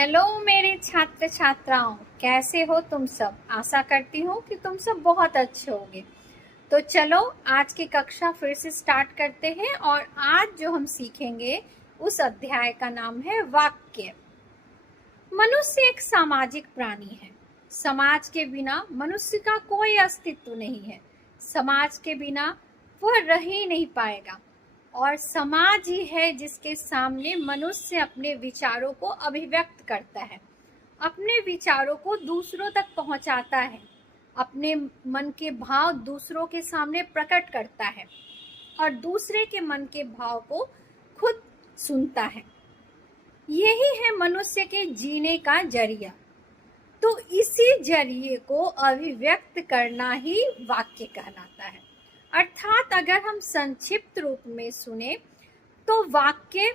Hello मेरे छात्र छात्राओं, कैसे हो तुम सब। आशा करती हूँ कि तुम सब बहुत अच्छे होगे। तो चलो आज की कक्षा फिर से स्टार्ट करते हैं और आज जो हम सीखेंगे उस अध्याय का नाम है वाक्य। मनुष्य एक सामाजिक प्राणी है। समाज के बिना मनुष्य का कोई अस्तित्व नहीं है। समाज के बिना वह रह ही नहीं पाएगा और समाज ही है जिसके सामने मनुष्य अपने विचारों को अभिव्यक्त करता है, अपने विचारों को दूसरों तक पहुंचाता है, अपने मन के भाव दूसरों के सामने प्रकट करता है और दूसरे के मन के भाव को खुद सुनता है। यही है मनुष्य के जीने का जरिया। तो इसी जरिए को अभिव्यक्त करना ही वाक्य कहलाता है। अर्थात अगर हम संक्षिप्त रूप में सुने तो वाक्य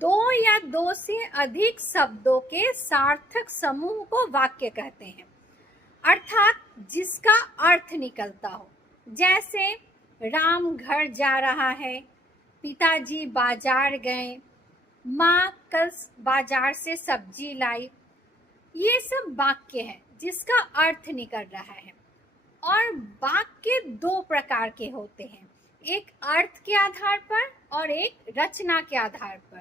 दो या दो से अधिक शब्दों के सार्थक समूह को वाक्य कहते हैं, अर्थात जिसका अर्थ निकलता हो। जैसे राम घर जा रहा है, पिताजी बाजार गए, माँ कल बाजार से सब्जी लाई। ये सब वाक्य है जिसका अर्थ निकल रहा है। और वाक्य दो प्रकार के होते हैं, एक अर्थ के आधार पर और एक रचना के आधार पर।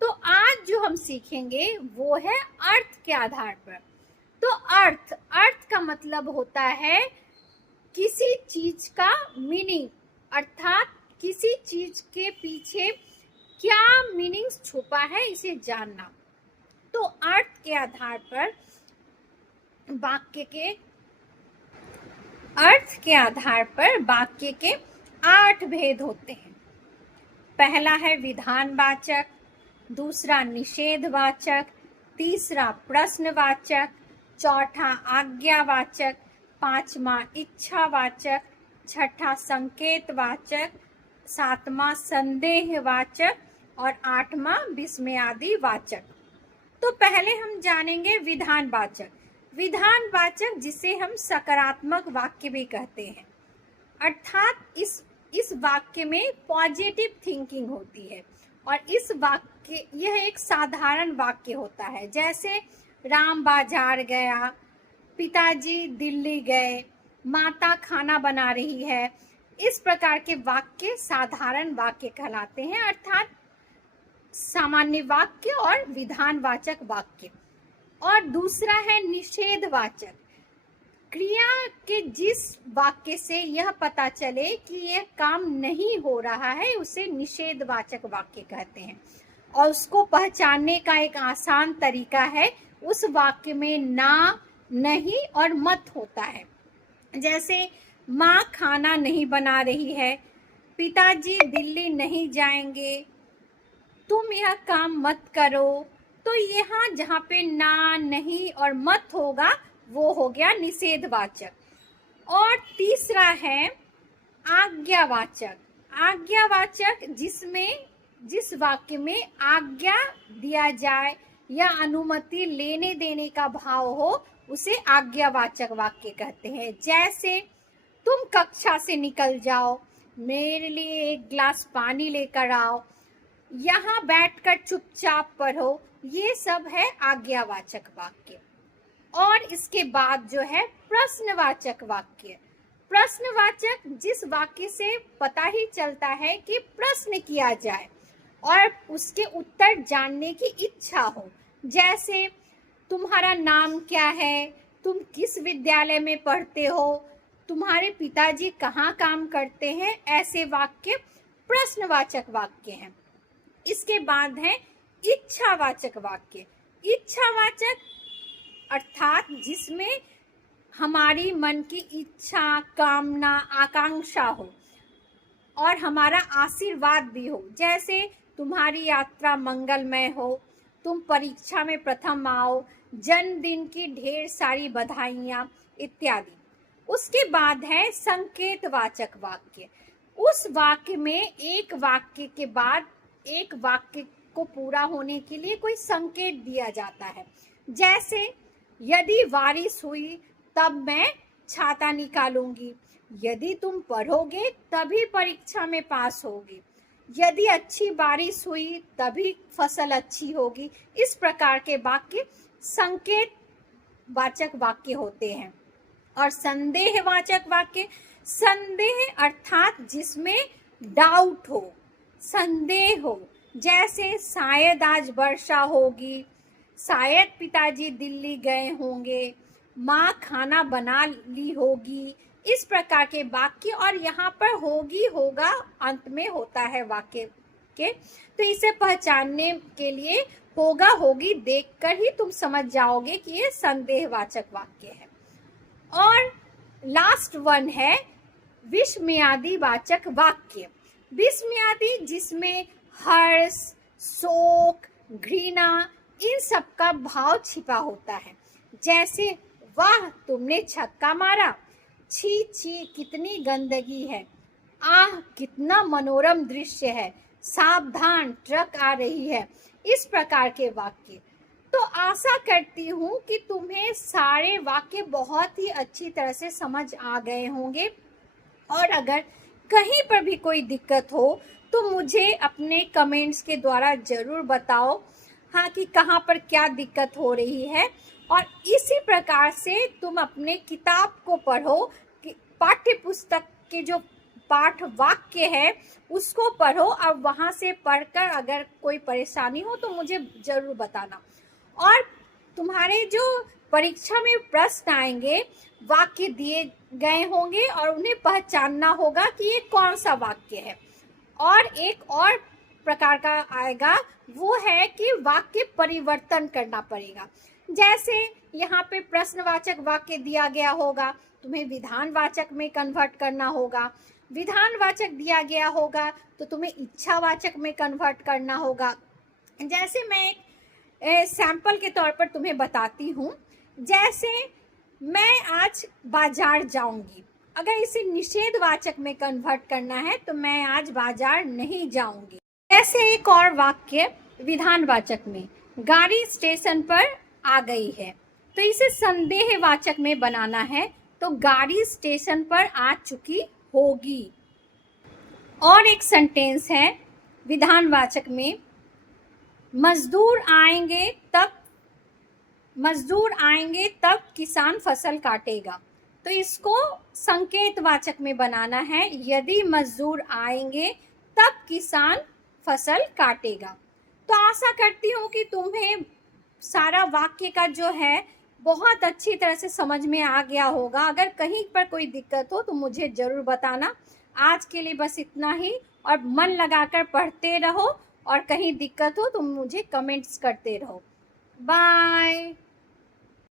तो आज जो हम सीखेंगे वो है अर्थ के आधार पर। तो अर्थ का मतलब होता है किसी चीज का मीनिंग, अर्थात किसी चीज के पीछे क्या मीनिंग छुपा है इसे जानना। तो अर्थ के आधार पर वाक्य के 8 भेद होते हैं। पहला है विधानवाचक, दूसरा निषेधवाचक, तीसरा प्रश्नवाचक, चौथा आज्ञावाचक, पांचवा इच्छावाचक, छठा संकेतवाचक, सातवां संदेहवाचक और आठवां विस्मयादि वाचक। तो पहले हम जानेंगे विधानवाचक। विधानवाचक जिसे हम सकारात्मक वाक्य भी कहते हैं, अर्थात इस वाक्य में पॉजिटिव थिंकिंग होती है और यह एक साधारण वाक्य होता है। जैसे राम बाजार गया, पिताजी दिल्ली गए, माता खाना बना रही है। इस प्रकार के वाक्य साधारण वाक्य कहलाते हैं, अर्थात सामान्य वाक्य और विधानवाचक वाक्य। और दूसरा है निषेधवाचक। क्रिया के जिस वाक्य से यह पता चले कि यह काम नहीं हो रहा है उसे निषेधवाचक वाक्य कहते हैं। और उसको पहचानने का एक आसान तरीका है, उस वाक्य में ना, नहीं और मत होता है। जैसे माँ खाना नहीं बना रही है, पिताजी दिल्ली नहीं जाएंगे, तुम यह काम मत करो। तो यहाँ जहाँ पे ना, नहीं और मत होगा वो हो गया निषेधवाचक। और तीसरा है आज्ञावाचक। आज्ञावाचक जिस वाक्य में आज्ञा दिया जाए या अनुमति लेने देने का भाव हो उसे आज्ञावाचक वाक्य कहते हैं। जैसे तुम कक्षा से निकल जाओ, मेरे लिए एक गिलास पानी लेकर आओ, यहाँ बैठकर चुपचाप पढ़ो। ये सब है आज्ञावाचक वाक्य। और इसके बाद जो है प्रश्नवाचक वाक्य। प्रश्नवाचक जिस वाक्य से पता ही चलता है कि प्रश्न किया जाए और उसके उत्तर जानने की इच्छा हो। जैसे तुम्हारा नाम क्या है, तुम किस विद्यालय में पढ़ते हो, तुम्हारे पिताजी कहाँ काम करते हैं। ऐसे वाक्य प्रश्नवाचक वाक्य हैं। इसके बाद है इच्छावाचक वाक्य। इच्छावाचक अर्थात जिसमें हमारी मन की इच्छा, कामना, आकांक्षा हो और हमारा आशीर्वाद भी हो। जैसे तुम्हारी यात्रा मंगलमय हो, तुम परीक्षा में प्रथम आओ, जन्मदिन की ढेर सारी बधाइयाँ इत्यादि। उसके बाद है संकेतवाचक वाक्य। उस वाक्य में एक वाक्य के बाद एक वाक्य को पूरा होने के लिए कोई संकेत दिया जाता है। जैसे यदि बारिश हुई तब मैं छाता निकालूंगी, यदि तुम पढ़ोगे तभी परीक्षा में पास होगी। यदि अच्छी बारिश हुई तभी फसल अच्छी होगी। इस प्रकार के वाक्य संकेत वाचक वाक्य होते हैं। और संदेहवाचक वाक्य, संदेह अर्थात जिसमें डाउट हो, संदेह हो, जैसे शायद आज वर्षा होगी, शायद पिताजी दिल्ली गए होंगे, माँ खाना बना ली होगी, इस प्रकार के वाक्य। और यहाँ पर होगी होगा अंत में होता है वाक्य के, तो इसे पहचानने के लिए होगा होगी देखकर ही तुम समझ जाओगे कि ये संदेहवाचक वाक्य है। और लास्ट वन है विस्मयादि वाचक वाक्य। विस्मयादि जिसमें हर्ष, शोक, घृणा, इन सब का भाव छिपा होता है। जैसे वाह तुमने छक्का मारा, छी छी कितनी गंदगी है, आह कितना मनोरम दृश्य है, सावधान ट्रक आ रही है, इस प्रकार के वाक्य। तो आशा करती हूँ कि तुम्हें सारे वाक्य बहुत ही अच्छी तरह से समझ आ गए होंगे। और अगर कहीं पर भी कोई दिक्कत हो तो मुझे अपने कमेंट्स के द्वारा ज़रूर बताओ, हाँ, कि कहाँ पर क्या दिक्कत हो रही है। और इसी प्रकार से तुम अपने किताब को पढ़ो, कि पाठ्य पुस्तक के जो पाठ वाक्य है उसको पढ़ो, और वहाँ से पढ़कर अगर कोई परेशानी हो तो मुझे ज़रूर बताना। और तुम्हारे जो परीक्षा में प्रश्न आएंगे, वाक्य दिए गए होंगे और उन्हें पहचानना होगा कि ये कौन सा वाक्य है। और एक और प्रकार का आएगा, वो है कि वाक्य परिवर्तन करना पड़ेगा। जैसे यहाँ पे प्रश्नवाचक वाक्य दिया गया होगा, तुम्हें विधानवाचक में कन्वर्ट करना होगा। विधानवाचक दिया गया होगा तो तुम्हें इच्छावाचक में कन्वर्ट करना होगा। जैसे मैं एक सैंपल के तौर पर तुम्हें बताती हूँ। जैसे मैं आज बाजार जाऊंगी, अगर इसे निषेधवाचक में कन्वर्ट करना है तो मैं आज बाजार नहीं जाऊंगी। ऐसे एक और वाक्य विधानवाचक में, गाड़ी स्टेशन पर आ गई है, तो इसे संदेहवाचक में बनाना है, तो गाड़ी स्टेशन पर आ चुकी होगी। और एक सेंटेंस है विधानवाचक में, मजदूर आएंगे तब किसान फसल काटेगा, तो इसको संकेतवाचक में बनाना है, यदि मजदूर आएंगे तब किसान फसल काटेगा। तो आशा करती हूँ कि तुम्हें सारा वाक्य का जो है बहुत अच्छी तरह से समझ में आ गया होगा। अगर कहीं पर कोई दिक्कत हो तो मुझे ज़रूर बताना। आज के लिए बस इतना ही, और मन लगाकर पढ़ते रहो, और कहीं दिक्कत हो तो मुझे कमेंट्स करते रहो। बाय।